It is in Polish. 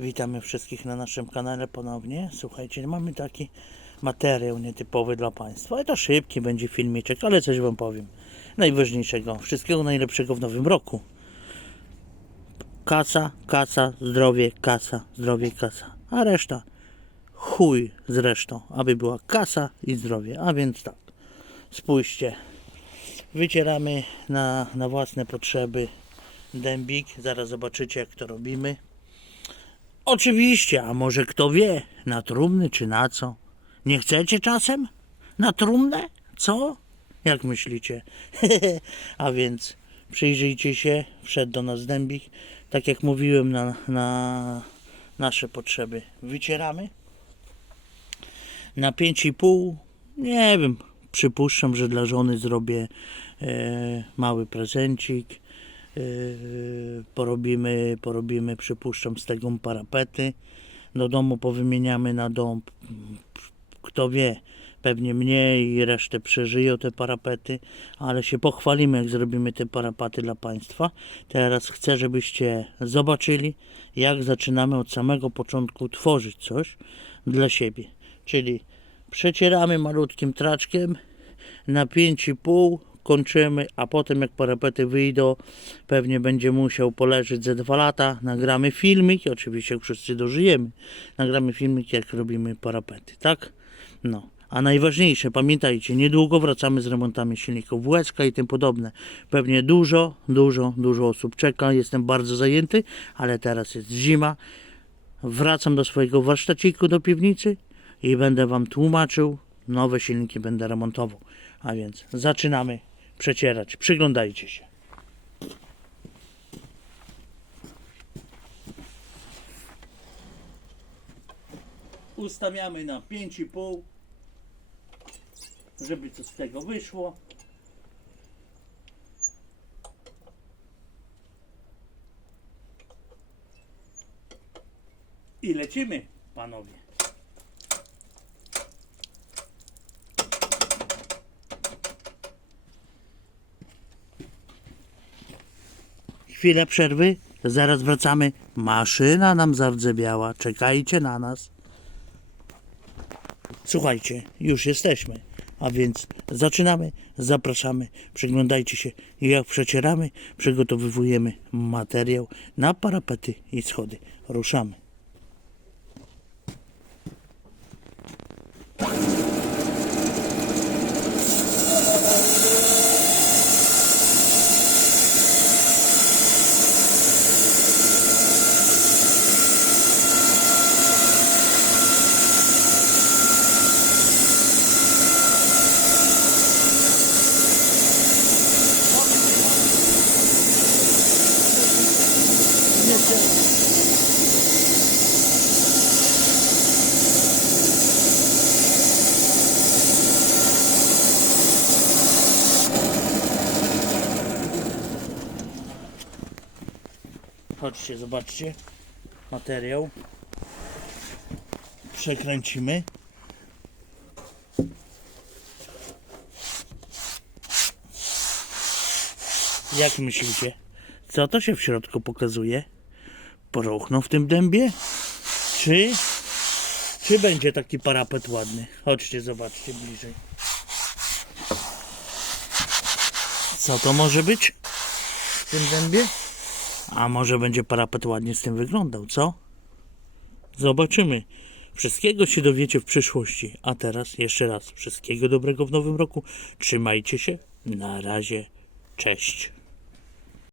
Witamy wszystkich na naszym kanale ponownie. Słuchajcie, mamy taki materiał nietypowy dla Państwa. Ale to szybki będzie filmiczek, ale coś Wam powiem. Najważniejszego, wszystkiego najlepszego w nowym roku. Kasa, kasa, zdrowie, kasa, zdrowie, kasa. A reszta chuj z resztą, aby była kasa i zdrowie. A więc tak, spójrzcie, wycieramy na, na własne potrzeby dębik. Zaraz zobaczycie, jak to robimy. Oczywiście, a może kto wie, na trumny czy na co? Nie chcecie czasem? Na trumnę? Co? Jak myślicie? a więc przyjrzyjcie się, wszedł do nas dębik. Tak jak mówiłem, na, na nasze potrzeby wycieramy. Na 5,5 nie wiem, przypuszczam, że dla żony zrobię e, mały prezencik. E, porobimy, porobimy, przypuszczam, z tego parapety. Do domu powymieniamy na dom. Kto wie, pewnie mniej i resztę przeżyją te parapety, ale się pochwalimy, jak zrobimy te parapety dla Państwa. Teraz chcę, żebyście zobaczyli, jak zaczynamy od samego początku tworzyć coś dla siebie. Czyli przecieramy malutkim traczkiem na 5,5 kończymy, a potem jak parapety wyjdą, pewnie będzie musiał poleżeć ze dwa lata, nagramy filmik, oczywiście jak wszyscy dożyjemy, nagramy filmik jak robimy parapety, tak? No. A najważniejsze, pamiętajcie, niedługo wracamy z remontami silników WSK i tym podobne. Pewnie dużo, dużo, dużo osób czeka. Jestem bardzo zajęty, ale teraz jest zima. Wracam do swojego warsztaciku, do piwnicy i będę Wam tłumaczył. Nowe silniki będę remontował. A więc zaczynamy przecierać. Przyglądajcie się. Ustawiamy na 5,5 żeby co z tego wyszło. I lecimy, panowie. Chwilę przerwy, zaraz wracamy. Maszyna nam zardzewiała, czekajcie na nas. Słuchajcie, już jesteśmy. A więc zaczynamy, zapraszamy, przyglądajcie się jak przecieramy, przygotowujemy materiał na parapety i schody. Ruszamy. Chodźcie, zobaczcie. Materiał. Przekręcimy. Jak myślicie? Co to się w środku pokazuje? Poruchną w tym dębie? Czy, czy będzie taki parapet ładny? Chodźcie, zobaczcie bliżej. Co to może być w tym dębie? A może będzie parapet ładnie z tym wyglądał, co? Zobaczymy. Wszystkiego się dowiecie w przyszłości. A teraz jeszcze raz wszystkiego dobrego w nowym roku. Trzymajcie się. Na razie. Cześć.